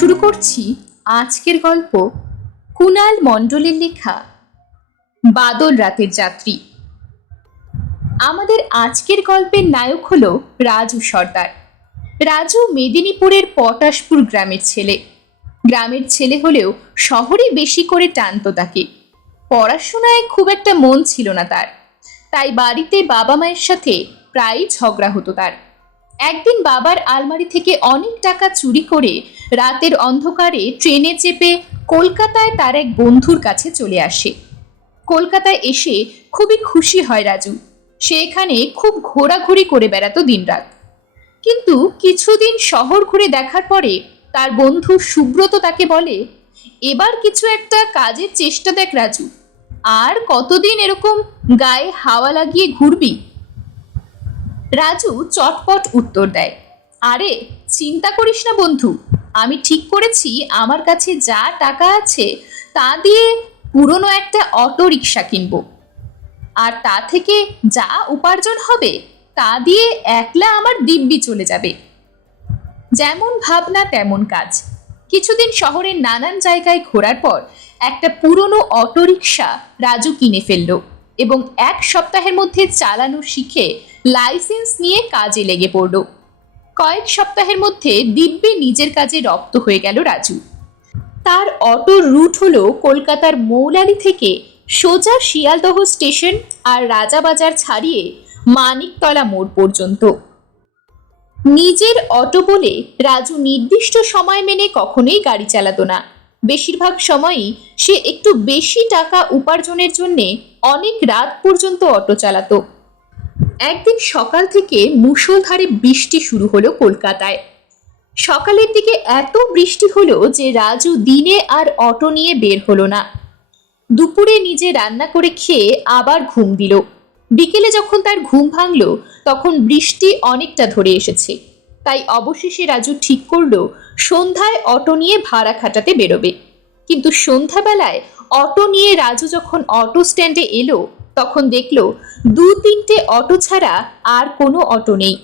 শুরু করছি আজকের গল্প কুনাল মণ্ডলের লেখা, বাদল রাতের যাত্রী। আমাদের আজকের গল্পের নায়ক হল রাজু সর্দার। রাজু মেদিনীপুরের পটাশপুর গ্রামের ছেলে। গ্রামের ছেলে হলেও শহরে বেশি করে টানতো তাকে। পড়াশোনায় খুব একটা মন ছিল না তার। তাই বাড়িতে বাবা মায়ের সাথে প্রায়ই ঝগড়া হতো তার। একদিন বাবার আলমারি থেকে অনেক টাকা চুরি করে রাতের অন্ধকারে ট্রেনে চেপে কলকাতায় তার এক বন্ধুর কাছে চলে আসে। কলকাতায় এসে খুবই খুশি হয় রাজু। সে এখানে খুব ঘোরাঘুরি করে বেড়াতো দিনরাত। কিন্তু কিছুদিন শহর ঘুরে দেখার পরে তার বন্ধু সুব্রত তাকে বলে, এবার কিছু একটা কাজের চেষ্টা দেখ রাজু। আর কতদিন এরকম গায়ে হাওয়া লাগিয়ে ঘুরবি? রাজু চটপট উত্তর দেয়, আরে, চিন্তা করিস না বন্ধু। আমি ঠিক করেছি? আমার কাছে যা টাকা আছে, তা দিয়ে পুরনো একটা অটো রিক্সা কিনবো। আর তা থেকে যা উপার্জন হবে, তা দিয়ে একলা আমার দিব্যি চলে যাবে। যেমন ভাবনা, তেমন কাজ। কিছুদিন শহরের নানান জায়গায় ঘোরার পর একটা পুরনো অটোরিকশা রাজু কিনে ফেলল এবং এক সপ্তাহের মধ্যে চালানো শিখে লাইসেন্স নিয়ে কাজে লেগে পড়ল। কয়েক সপ্তাহের মধ্যে দিব্যি নিজের কাজে রপ্ত হয়ে গেল রাজু। তার অটোর রুট হলো কলকাতার মৌলালি থেকে সোজা শিয়ালদহ স্টেশন আর রাজাবাজার ছাড়িয়ে মানিকতলা মোড় পর্যন্ত। নিজের অটো বলে রাজু নির্দিষ্ট সময় মেনে কখনোই গাড়ি চালাতো না। বেশিরভাগ সময়ই সে একটু বেশি টাকা উপার্জনের জন্যে অনেক রাত পর্যন্ত অটো চালাতো। একদিন সকাল থেকে মুষলধারে বৃষ্টি শুরু হলো কলকাতায়। সকালের দিকে এত বৃষ্টি হলো যে রাজু দিনে আর অটো নিয়ে বের হলো না। দুপুরে নিজে রান্না করে খেয়ে আবার ঘুম দিল। বিকেলে যখন তার ঘুম ভাঙল, তখন বৃষ্টি অনেকটা ধরে এসেছে। তাই অবশেষে রাজু ঠিক করল, সন্ধ্যায় অটো নিয়ে ভাড়া খাটাতে বেরোবে। কিন্তু সন্ধ্যাবেলায় অটো নিয়ে রাজু যখন অটো স্ট্যান্ডে এলো তখন দেখল, দু তিনটে অটো ছাড়া আর কোনো অটো নেই।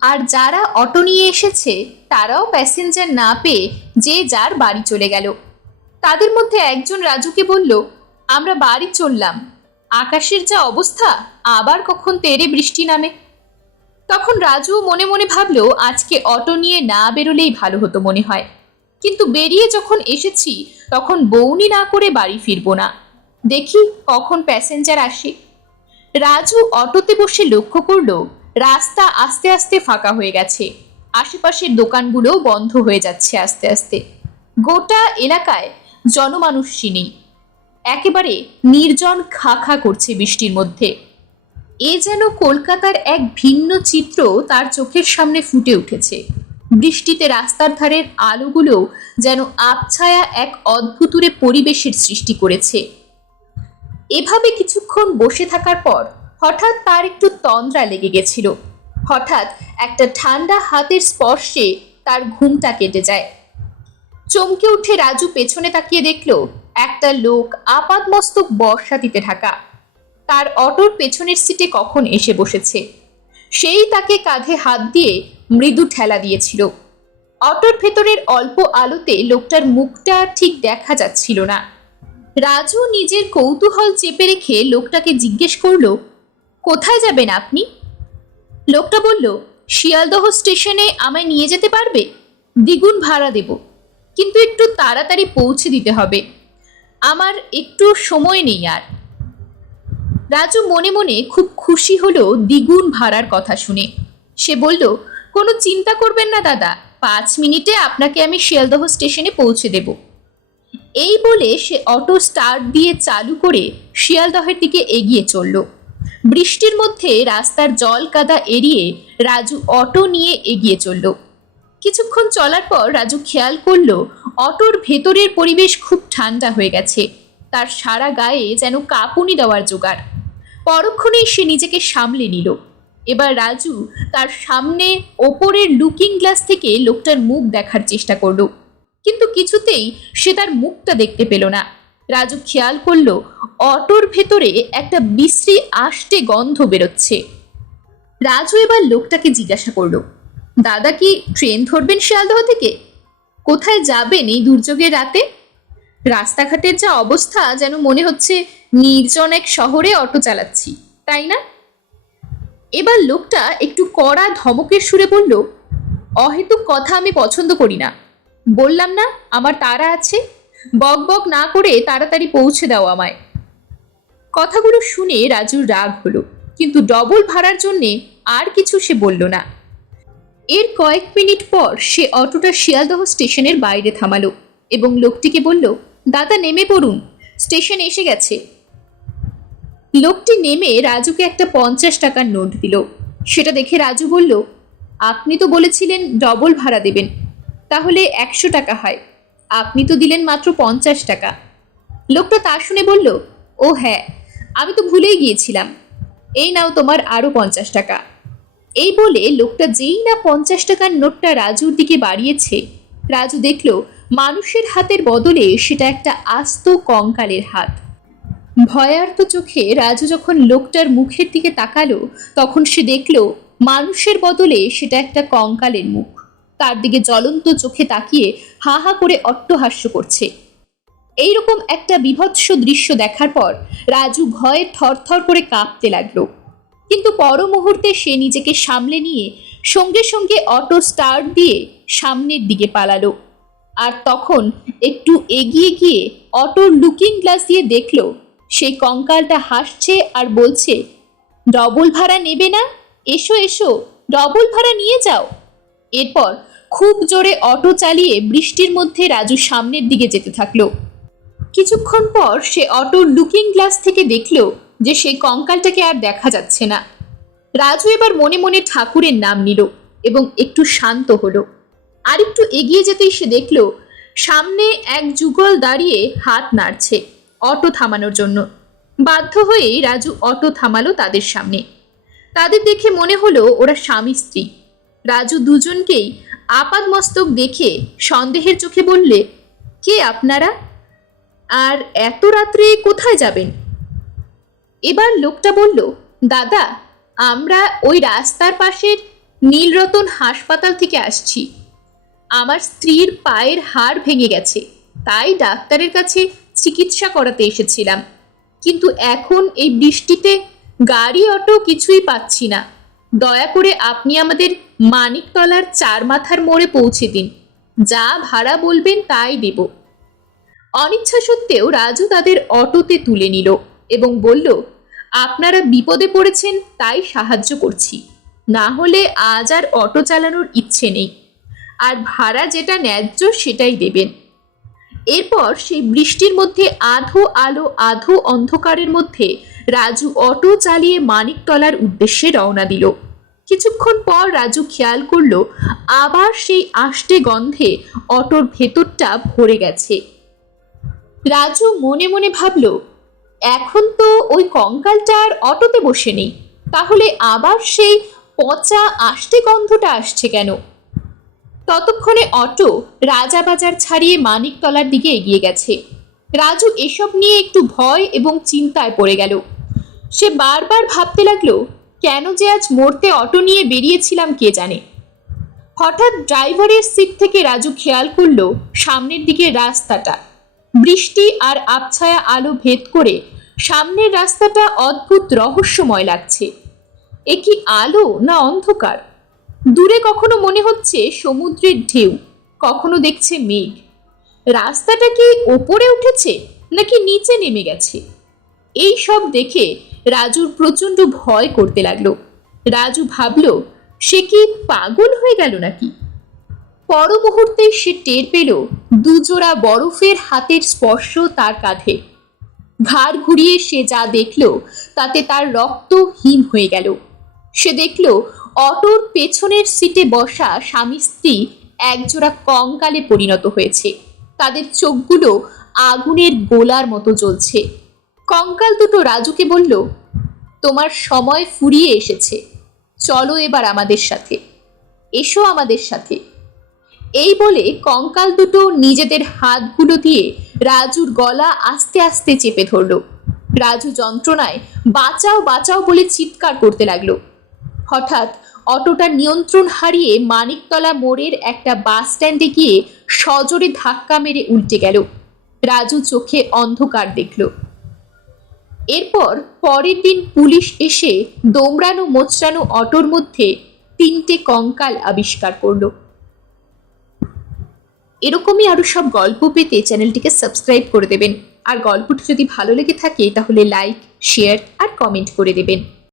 আর যারা অটো নিয়ে এসেছে, তারাও প্যাসেঞ্জার না পেয়ে যে যার বাড়ি চলে গেল। তাদের মধ্যে একজন রাজুকে বলল, আমরা বাড়ি চললাম। আকাশের যা অবস্থা আবার কখন তেরে বৃষ্টি নামে? তখন রাজু মনে মনে ভাবল, আজকে অটো নিয়ে না বেরোলেই ভালো হতো মনে হয়। কিন্তু বেরিয়ে যখন এসেছি, তখন বৌনি না করে বাড়ি ফিরবো না। দেখি কখন প্যাসেঞ্জার আসে। রাজু অটোতে বসে লক্ষ্য করল, রাস্তা আস্তে আস্তে ফাঁকা হয়ে গেছে। আশেপাশের দোকানগুলোও বন্ধ হয়ে যাচ্ছে আস্তে আস্তে। গোটা এলাকায় জনমানুষই নেই একেবারে নির্জন খা খা করছে বৃষ্টির মধ্যে। এ যেন কলকাতার এক ভিন্ন চিত্র তার চোখের সামনে ফুটে উঠেছে। বৃষ্টিতে রাস্তার ধারের আলোগুলো যেন আবছায়া এক অদ্ভুতুরে পরিবেশের সৃষ্টি করেছে। এভাবে কিছুক্ষণ বসে থাকার পর হঠাৎ তার একটু তন্দ্রা লেগে গেছিল। হঠাৎ একটা ঠান্ডা হাতের স্পর্শে তার ঘুমটা কেটে যায়। চমকে উঠে রাজু পেছনে তাকিয়ে দেখল, একটা লোক আপাদমস্তক বর্ষাতিতে ঢাকা। তার অটোর পেছনের সিটে কখন এসে বসেছে। সেই তাকে কাঁধে হাত দিয়ে মৃদু ঠেলা দিয়েছিল। অটোর ভেতরের অল্প আলোতে লোকটার মুখটা ঠিক দেখা যাচ্ছিল না। রাজু নিজের কৌতূহল চেপে রেখে লোকটাকে জিজ্ঞেস করল, কোথায় যাবেন আপনি? লোকটা বলল, শিয়ালদহ স্টেশনে আমায় নিয়ে যেতে পারবে? দ্বিগুণ ভাড়া দেব, কিন্তু একটু তাড়াতাড়ি পৌঁছে দিতে হবে। আমার একটু সময় নেই আর। রাজু মনে মনে খুব খুশি হলো দ্বিগুণ ভাড়ার কথা শুনে। সে বলল, কোনো চিন্তা করবেন না দাদা, পাঁচ মিনিটে আপনাকে আমি শিয়ালদহ স্টেশনে পৌঁছে দেব। এই বলে সে অটো স্টার্ট দিয়ে চালু করে শিয়ালদহের দিকে এগিয়ে চলল। বৃষ্টির মধ্যে রাস্তার জল কাদা এড়িয়ে রাজু অটো নিয়ে এগিয়ে চলল। কিছুক্ষণ চলার পর রাজু খেয়াল করল, অটোর ভেতরের পরিবেশ খুব ঠান্ডা হয়ে গেছে। তার সারা গায়ে যেন কাঁপুনি দেওয়ার জোগাড়। পরক্ষণেই সে নিজেকে সামলে নিল। এবার রাজু তার সামনে ওপরের লুকিং গ্লাস থেকে লোকটার মুখ দেখার চেষ্টা করল। কিন্তু কিছুতেই সে তার মুখটা দেখতে পেল না। রাজু খেয়াল করল, অটোর ভেতরে একটা বিশ্রী আষ্টে গন্ধ বেরোচ্ছে। রাজু এবার লোকটাকে জিজ্ঞাসা করল, দাদা কি ট্রেন ধরবেন শিয়ালদহ থেকে? কোথায় যাবেন এই দুর্যোগের রাতে? রাস্তাঘাটের যা অবস্থা যেন মনে হচ্ছে নির্জন এক শহরে অটো চালাচ্ছি, তাই না? এবার লোকটা একটু কড়া ধমকের সুরে বলল, অহেতুক কথা আমি পছন্দ করি না। বললাম না, আমার তারা আছে। বক বক না করে তাড়াতাড়ি পৌঁছে দাও আমায়। কথাগুলো শুনে রাজুর রাগ হলো, কিন্তু ডবল ভাড়ার জন্যে আর কিছু সে বলল না। এর কয়েক মিনিট পর সে অটোটা শিয়ালদহ স্টেশনের বাইরে থামালো এবং লোকটিকে বলল, দাদা, নেমে পড়ুন। স্টেশন এসে গেছে। লোকটি নেমে রাজুকে একটা পঞ্চাশ টাকার নোট দিল। সেটা দেখে রাজু বলল, আপনি তো বলেছিলেন ডবল ভাড়া দেবেন। তাহলে একশো টাকা হয়। আপনি তো দিলেন মাত্র পঞ্চাশ টাকা। লোকটা তা শুনে বলল, ও হ্যাঁ আমি তো ভুলেই গিয়েছিলাম। এই নাও তোমার আরও পঞ্চাশ টাকা। এই বলে লোকটা যেই না পঞ্চাশ টাকার নোটটা রাজুর দিকে বাড়িয়েছে, রাজু দেখল মানুষের হাতের বদলে সেটা একটা আস্ত কঙ্কালের হাত। ভয়ার্ত চোখে রাজু যখন লোকটার মুখের দিকে তাকালো, তখন সে দেখল, মানুষের বদলে সেটা একটা কঙ্কালের মুখ। তার দিকে জ্বলন্ত চোখে তাকিয়ে হা হা করে অট্টহাস্য করছে। এইরকম একটা বিভৎস দৃশ্য দেখার পর রাজু ভয়ে থরথর করে কাঁপতে লাগল। কিন্তু পর মুহূর্তে সে নিজেকে সামলে নিয়ে সঙ্গে সঙ্গে অটো স্টার্ট দিয়ে সামনের দিকে পালালো। আর তখন একটু এগিয়ে গিয়ে অটোর লুকিং গ্লাস দিয়ে দেখল, সেই কঙ্কালটা হাসছে আর বলছে, ডবল ভাড়া নেবে না? এসো এসো, ডবল ভাড়া নিয়ে যাও। এরপর খুব জোরে অটো চালিয়ে বৃষ্টির মধ্যে রাজু সামনের দিকে যেতে থাকল। কিছুক্ষণ পর সে অটোর লুকিং গ্লাস থেকে দেখল যে সেই কঙ্কালটাকে আর দেখা যাচ্ছে না। রাজু এবার মনে মনে ঠাকুরের নাম নিল এবং একটু শান্ত হলো। আর একটু এগিয়ে যেতেই সে দেখল, সামনে এক যুগল দাঁড়িয়ে হাত নাড়ছে অটো থামানোর জন্য। বাধ্য হয়েই রাজু অটো থামালো তাদের সামনে। তাদের দেখে মনে হলো ওরা স্বামী স্ত্রী। রাজু দুজনকেই আপাদ মস্তক দেখে সন্দেহের চোখে বললে, কে আপনারা? আর এত রাত্রে কোথায় যাবেন? এবার লোকটা বলল, দাদা, আমরা ওই রাস্তার পাশের নীলরতন হাসপাতাল থেকে আসছি। আমার স্ত্রীর পায়ের হাড় ভেঙে গেছে, তাই ডাক্তারের কাছে চিকিৎসা করাতে এসেছিলাম। কিন্তু এখন এই বৃষ্টিতে গাড়ি, অটো কিছুই পাচ্ছি না। দয়া করে আপনি আমাদের মানিকতলার চার মাথার মোড়ে পৌঁছে দিন। যা ভাড়া বলবেন তাই দেব। অনিচ্ছা সত্ত্বেও রাজু তাদের অটোতে তুলে নিল এবং বলল, আপনারা বিপদে পড়েছেন, তাই সাহায্য করছি। না হলে আজ আর অটো চালানোর ইচ্ছে নেই। আর ভাড়া যেটা ন্যায্য সেটাই দেবেন। এরপর সেই বৃষ্টির মধ্যে আধো আলো, আধো অন্ধকারের মধ্যে রাজু অটো চালিয়ে মানিকতলার উদ্দেশ্যে রওনা দিল। কিছুক্ষণ পর রাজু খেয়াল করল, আবার সেই আষ্টে গন্ধে অটোর ভেতরটা ভরে গেছে। রাজু মনে মনে ভাবল, এখন তো ওই কঙ্কালটা আর অটোতে বসে নেই, তাহলে আবার সেই পচা আষ্টে গন্ধটা আসছে কেন? ততক্ষণে অটো রাজাবাজার ছাড়িয়ে মানিকতলার দিকে এগিয়ে গেছে। রাজু এসব নিয়ে একটু ভয় এবং চিন্তায় পড়ে গেল। সে বারবার ভাবতে লাগল কেন যে আজ মরতে অটো নিয়ে বেরিয়েছিলাম কে জানে? হঠাৎ ড্রাইভারের সিট থেকে রাজু খেয়াল করল সামনের দিকে রাস্তাটা। বৃষ্টি আর আবছায়া আলো ভেদ করে সামনের রাস্তাটা অদ্ভুত রহস্যময় লাগছে। এ কি আলো না অন্ধকার? দূরে কখনো মনে হচ্ছে সমুদ্রের ঢেউ, কখনো দেখছে মেঘ। রাস্তাটা কি ওপরে উঠেছে নাকি নিচে নেমে গেছে? এই সব দেখে রাজুর প্রচণ্ড ভয় করতে লাগল। রাজু ভাবল, সে কি পাগল হয়ে গেল নাকি? পর মুহূর্তে সে টের পেল দুজোড়া বরফের হাতের স্পর্শ তার কাঁধে। ঘাড় ঘুরিয়ে সে যা দেখল, তাতে তার রক্ত হিম হয়ে গেল। সে দেখল, অটোর পেছনের সিটে বসা স্বামী স্ত্রী একজোড়া কঙ্কালে পরিণত হয়েছে। তাদের চোখগুলো আগুনের গোলার মতো জ্বলছে। কঙ্কাল দুটো রাজুকে বলল, তোমার সময় ফুরিয়ে এসেছে। চলো এবার আমাদের সাথে। এসো আমাদের সাথে। এই বলে কঙ্কাল দুটো নিজেদের হাতগুলো দিয়ে রাজুর গলা আস্তে আস্তে চেপে ধরল। রাজু যন্ত্রণায় বাঁচাও বাঁচাও বলে চিৎকার করতে লাগল। হঠাৎ অটোটা নিয়ন্ত্রণ হারিয়ে মানিকতলা মোড়ের একটা বাস স্ট্যান্ডে গিয়ে সজোরে ধাক্কা মেরে উল্টে গেল। রাজু চোখে অন্ধকার দেখল। এরপর পরের দিন পুলিশ এসে দোমড়ানো মোচড়ানো অটোর মধ্যে তিনটে কঙ্কাল আবিষ্কার করল। এরকমই আরও সব গল্প পেতে চ্যানেলটিকে সাবস্ক্রাইব করে দেবেন। আর গল্পটি যদি ভালো লেগে থাকে, তাহলে লাইক, শেয়ার আর কমেন্ট করে দেবেন।